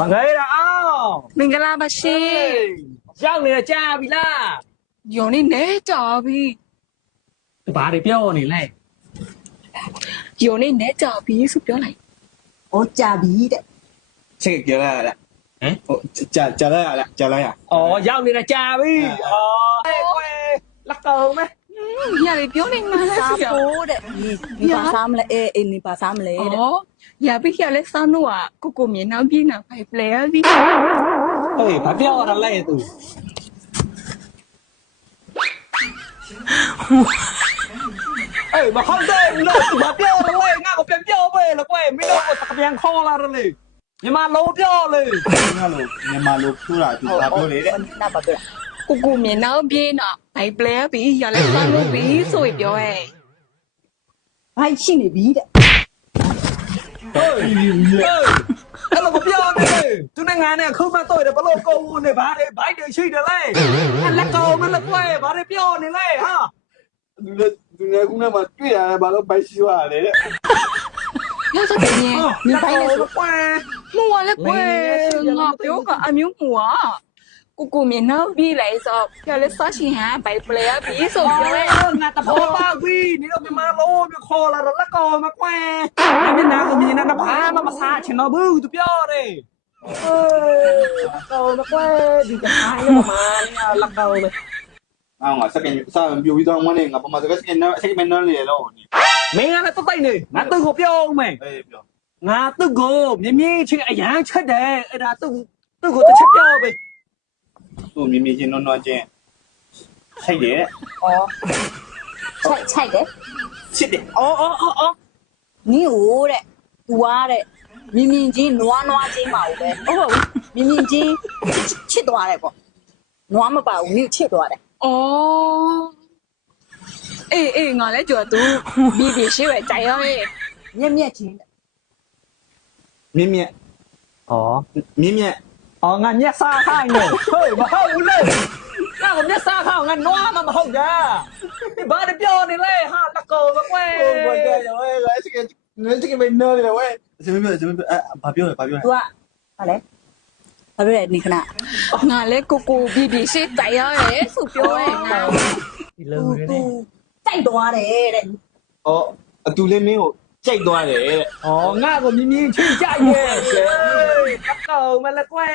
ဘာလဲအောင်မင်္ဂလာပါရှင်ရောက်နေတာကြာပြီလားယုံနေနေကြပြီဘာတွေပြောနေလဲယုံနေနေကြပြီဆိုပြောလိုက်ဩကြာပြီတဲ့ချစ်ကြလာလားဟမ်ဟိုကြာလာလားကြာလာရဩရောက်နေတာကြာပြီဩကွယ်လက်ကောင်မဲညာလေပြောနေမှာစားဖို့တဲ့你把啥么嘞你把啥么嘞ဩညာပြီးရလဲစားလို့ကိုမြင်နောက်ပြေးနာဖိုင်ပလေယာပြီဟေးဘာပြောရလဲသူအေးမဟုတ်တယ်လို့သူဘာပြောလဲငါကိုပြန်ပြောပဲလေကွယ်မင်းတို့ကိုတပြန်ခေါ်လာတယ်လေမြန်မာလိုပြောလေငါလိုမြန်မာလိုပြောတာသူဘာပြောလေတဲ့နာဘာပြောကိုမြင်နောက်ပြေးနာဖိုင်ပလေယာပြီရလဲစားလို့ပြီဆိုပြီးပြောရဲ့ဘာရှိနေပြီတဲ့ဟေးအဲ့လိုမပြောနဲ့သူနဲ့ငါနဲ့ခုမှတော့တယ်ဘလို့ကုန်ဝင်နေဘာတွေဘိုက်တွေရှိတယ်လေလက်ကောင်မလက်ကွယ်ဘာတွေပြောနေလဲဟာသူလည်းခုနကတွေ့ရတယ်ဘာလို့ပိုက်ရှိသွားလဲတဲ့ရစတဲ့ည你拜了说木啊嘞乖ငါပြောကအမျိုးမူကိုမြင်နောက်ပြေးလိုက်ဆိုပြလဲစားရှင်ဟာဘိုင်ပလေယာပြီဆိုပြောရဲ့ငါတဘောပါပြီ你တို့မြန်မာလိုမျိုးခေါ်လာတော့လက်ကောင်မကွယ်ဒီနာကိုမြင်နေတာဘာမှမစားချင်တော့ဘူးသူပြောတယ်လက်ကောင်မကွယ်ဒီကအားရမှာလက်ကောင်လေငါစကန်စာပြပြီးတော့မနေငါပမာစကစကန်နော်လေလို့မင်းကလည်းတိုက်နေငါသူ့ကိုပြောမယ်အေးပြောငါသူ့ကိုမြင်းမြင်းချင်းအရန်ချက်တယ်အဲ့ဒါသူ့ကိုတစ်ချက်ပြောပဲသူ့မြင်းချင်းနော်ချင်းချိုက်တယ်ဩချိုက်တယ်ချစ်တယ်ဩနင်းဟိုတဲ့သူတဲ့မြင်းချင်းနွားချင်းပါဘူးပဲဟုတ်ဘူးမြင်းချင်းချစ်သွားတယ်ပေါ့နွားမပါဘူးနင်းချစ်သွားတယ်ဩအေးငါလည်းကြော်သူบีရှိပဲကြိုင်ရောမြက်ချင်းမြင့်ဩမြင့်ငါမျက်စားခိုင်းနေဟေးမဟုတ်ဘူးလေငါကမျက်စားခိုင်းငါနွားမဟုတ်တာဘာတွေပြောနေလဲဟာလက်ကောင်မကွယ်ဟိုကွယ်ရောစကန်စကန်မနော်လေဝဲစမပြောဘာပြောလဲသူကဟာလေဘာပြောလဲနိခနာငါလည်းကိုบีရှိကြိုင်ရောဆိုပြောရဲ့ငါဒီလိုမျိုးနေကြိုက်သွားတယ်တဲ့အတူလေးမင်းကိုကြိုက်သွားတယ်တဲ့ငါကိုမြင်းမြင်းချင်းကြိုက်ရဲ့လက်ကောင်မလက်ကွယ်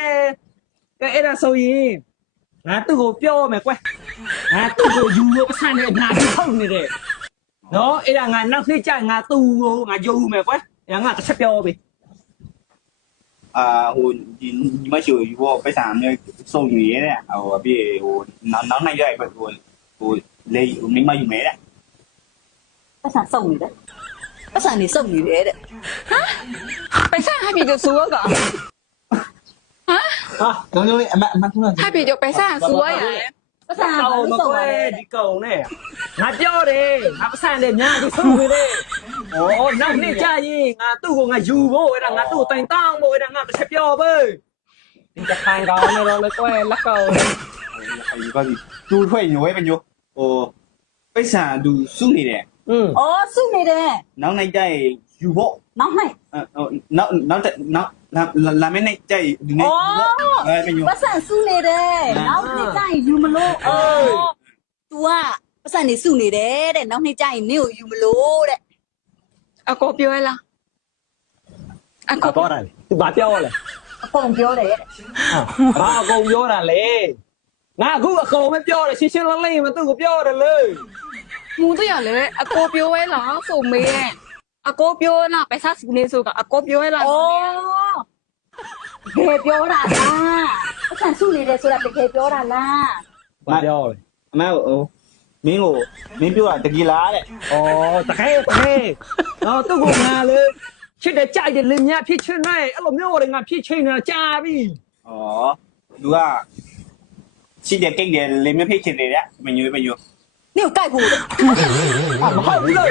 ကဲအဲ့ဒါဆိုရင်ငါသူ့ကိုပြောမယ်ကွယ်ငါသူ့ကိုယူလို့ပတ်စံနဲ့နာပြီးထုတ်နေတယ်နော်အဲ့ဒါငါနောက်နေ့ကျငါသူ့ကိုငါယူမယ်ကွယ်အဲ့ငါတစ်ချက်ပြောပြီဟိုဒီမရှိဘူးဘောပိုက်ဆံမျိုးစုံနေရတဲ့ဟိုအပြည့်ဟိုနောက်နိုင်ရိုက်ပဲဟိုလေမိမယူမယ်တဲ့ပတ်စံစုံနေတယ်ပတ်စံနေစုံနေတယ်တဲ့ပတ်စံဟာပြီးတော့ဆိုတော့လုံးလုံးလေးအမကူလာဟာပြီးတော့ပတ်စံဆိုရရတယ်ပတ်စံကောင်မကွယ်ဒီကောင်နဲ့ငါပြောတယ်ငါပတ်စံနဲ့ညာဒီဆုံးနေတယ်နောက်နေ့ကျရင်ငါသူ့ကိုငါယူဖို့အဲ့ဒါငါသူ့ကိုတိုင်တောင်းဖို့အဲ့ဒါငါတစ်ချက်ပြောပဲဒီကခိုင်ကောင်နဲ့တော့လေကွယ်လက်ကောင်ဒီကသူထွက်ရွေးမညိုဟိုပိတ်ဆန်သူစုနေတယ်စုနေတယ်နောက်နိုင်ကြယူဖို့နောက်နိုင်နောက်လာမင်းနိုင်ကြဒီနေ့မညိုပတ်စံစုနေတယ်နောက်နေ့ကျရင်ယူမလို့သူကပတ်စံနေစုနေတယ်တဲ့နောက်နေ့ကျရင်နင့်ကိုယူမလို့တဲ့အကိုပြောရလားအကိုပြောတာလေသူဘာပြောလဲအကုန်ပြောတယ်ဘာအကုန်ပြောတာလေငါအခုအကုန်မပြောတယ်ရှင်းရှင်းလင်းလင်းမသူ့ကိုပြောတယ်လေမူတရလေအကိုပြောရလားဆိုမေးအကိုပြောလားပဲစားစုနေဆိုကအကိုပြောရလားဘယ်ပြောတာလားပတ်စံစုနေတယ်ဆိုတာတကယ်ပြောတာလားဘာပြောလဲအမေဟိုမင်းပြောတာတကယ်လားတဲ့တကယ်နော်သူ့ကိုငါလေချစ်တဲ့ကြိုက်တဲ့လင်မြဖြစ်ချင်တယ်အဲ့လိုမျိုးတွေငါဖြစ်ချင်နေတာကြာပြီသူကချစ်တဲ့ကိတ်တယ်လင်မြဖြစ်ချင်တယ်တဲ့မညိုနင့်ကိုကြိုက်ဖို့မဟုတ်ဘူးလေ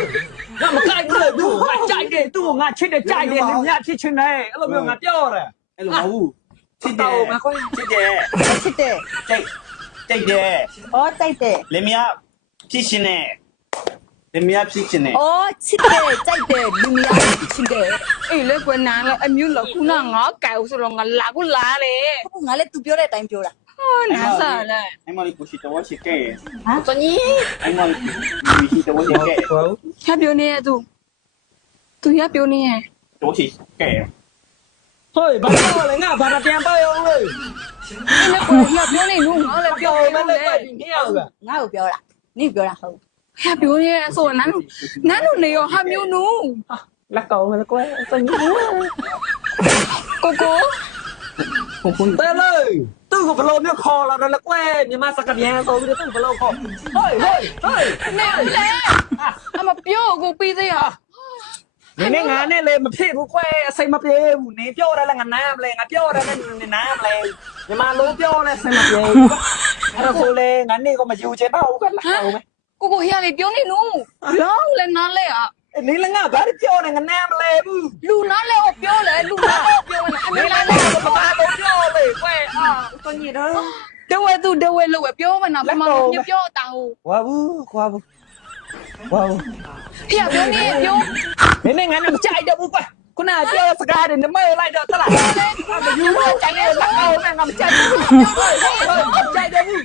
ငါမကြိုက်ဘူးသူငါကြိုက်တယ်သူငါချစ်တဲ့ကြိုက်တယ်လင်မြဖြစ်ချင်တယ်အဲ့လိုမျိုးငါပြောတယ်အဲ့လိုမဟုတ်ဘူးချစ်တယ်ချစ်တယ်ကြိုက်တယ်ကြိုက်တယ်ကြိုက်တယ်လင်မြဖြစ်ချင်တယ် တမရဖြစ်ချင်တယ် အော်ချစ်တယ်ကြိုက်တယ်လူမယားချစ်တယ် အေးလေကွနာလေအမျိုးလောက်ခုနငါကောက်ဆိုတော့ငါလာကိုလာလေ ငါလည်း तू ပြောတဲ့အတိုင်းပြောတာ ဟာနာစားလေ အဲ့မလေးကိုရှိတော့ရှိကဲ ဟမ်တော်ကြီး အဲ့မလေးရှိတော့ရှိကဲ ဟုတ် ရပြောနေရသူရပြောနေရ တော့ရှိကဲ ဟိုဘာလို့လဲငါဘာပြန်ပေါ့ရောလေ အေးလေကွရပြောနေလို့ငါလည်းပြော ပြော နေ မ လို့ လဲ လေ ဒီရောက ငါ့ကိုပြောတာနင့်ပြောတာဟုတ် ရပြောနေဆိုနန်းတို့နေရောဟာမျိုးနူ လက်ကောင်မလဲကွယ်စညူ ကိုကို တဲလေသူ့ကိုဘလို့မျိုးခေါ်လာတယ်လေကွယ်မြန်မာစကားပြန်ဆိုပြီးသူ့ဘလို့ခေါ်ဟေးဟေးဟေး နေလေအမပြောကိုပြီးသေးရ နင်းငါနဲ့လေမဖြစ်ဘူးကွယ်အစိမ်မပြေဘူးနင်းပြောတယ်လည်းငါနားမလဲငါပြောတယ်လည်းနင်းနားမလဲမြန်မာလုံးပြောလဲစိမ်မပြေဘူးအဲ့ဒါဆိုလေငါနေကမယူချင်တော့ကလာအောင် ကိုကိုရလေပြောနေနူရောလေနားလေอ่ะ နင်းလည်းငါဘာပြောနေငါနားမလဲဘူး လူနားလေကိုပြောလေလူနားကိုပြောနေအ န မေ င်း လာ လည်း လေ ငါဘာလို့ပြောလေကွယ်အာတော်ကြီးတော့ တဝဲသူတဝဲလို့ပြောမနာပမလို့ပြောတာဟို ဝါဘူးခွာဘူးဝါဘူး ဖျက်ပြောနေပြော နင်းငါနဲ့မကြိုက်တော့ဘူးကွယ်ခုနပြောစကားတွေနမဲလိုက်တော့တလားမယူတော့ကြိုက်ရလက်အောင်နဲ့ငါမကြိုက်ဘူးကြိုက်တယ်ဘူး